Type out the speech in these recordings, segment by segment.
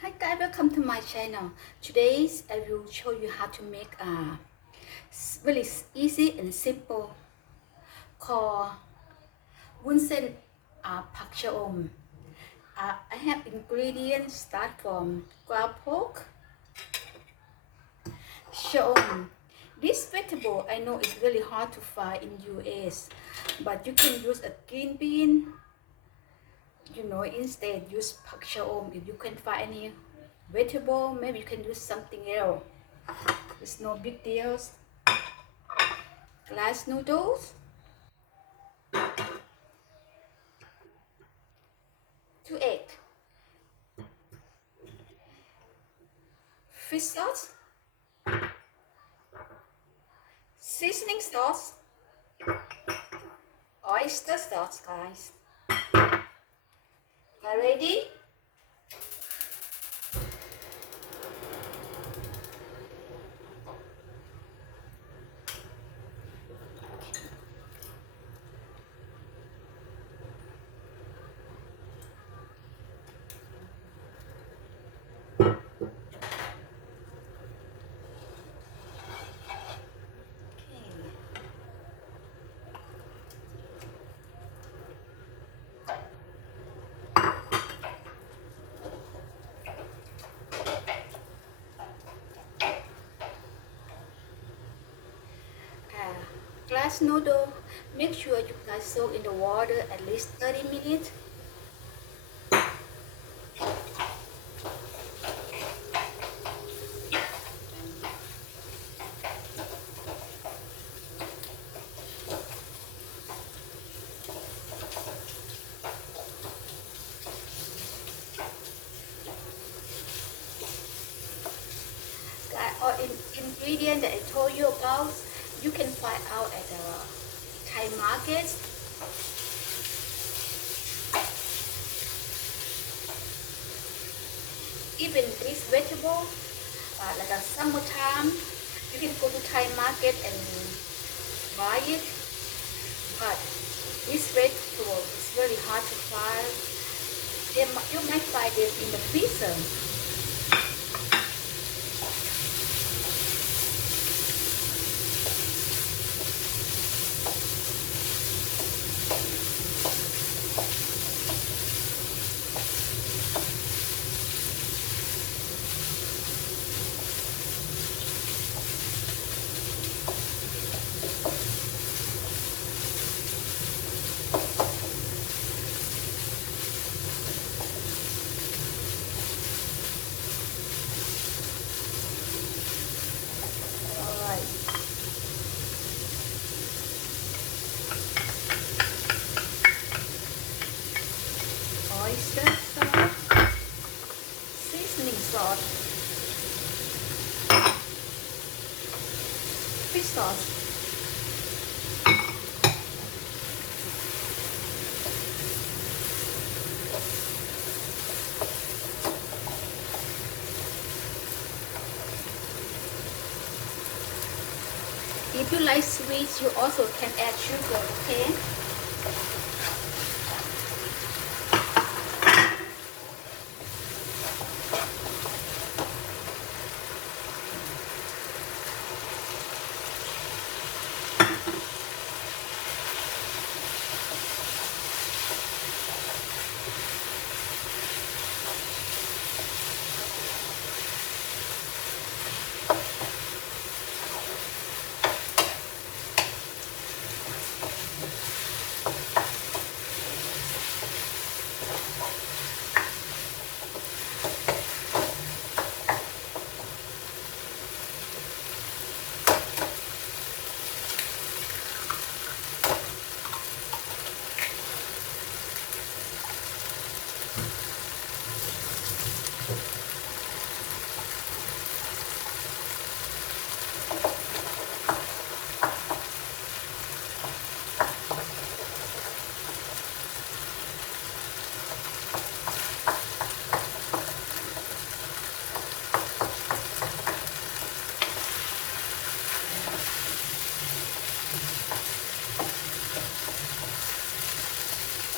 Hi guys, welcome to my channel. Today I will show you how to make a really easy and simple called Wunsen Pak Chaom. I have ingredients start from ground pork, chaom. This vegetable I know is really hard to find in US, but you can use a green bean. Instead use pak chaom. If you can find any vegetable, maybe you can use something else. It's no big deals. Glass noodles, 2 eggs, fish sauce, seasoning sauce, oyster sauce, guys. Are ready? Glass noodle, make sure you guys soak in the water at least 30 minutes. All ingredient that I told you about, you can find out at the Thai market. Even this vegetable, like a summertime, you can go to Thai market and buy it. But this vegetable is very hard to find. You might find it in the freezer. Oyster sauce, seasoning sauce, fish sauce. If you like sweet, you also can add sugar, okay?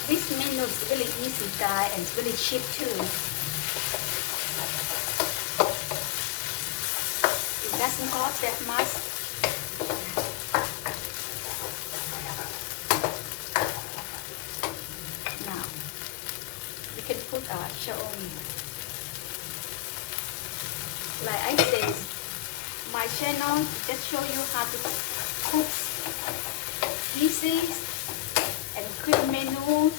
This menu is really easy, guys, and it's really cheap too. too hot that much. Now you can put shaom. Like I said, my channel just show you how to cook easy and quick menu.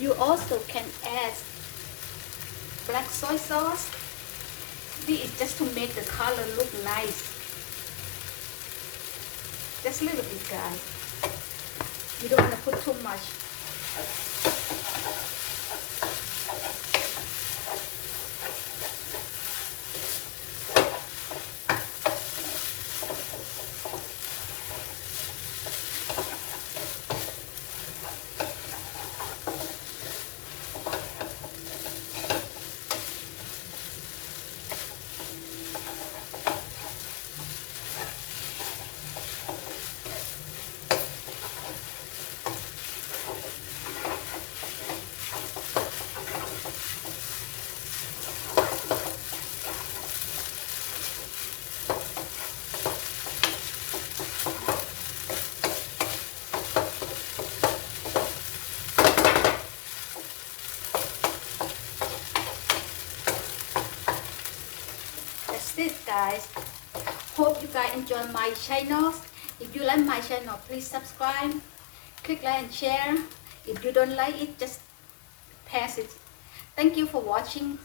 You also can add black soy sauce. This is just to make the color look nice. Just a little bit, guys. You don't want to put too much. That's it, guys. Hope you guys enjoy my channel. If you like my channel, please subscribe, click like and share. If you don't like it, just pass it. Thank you for watching.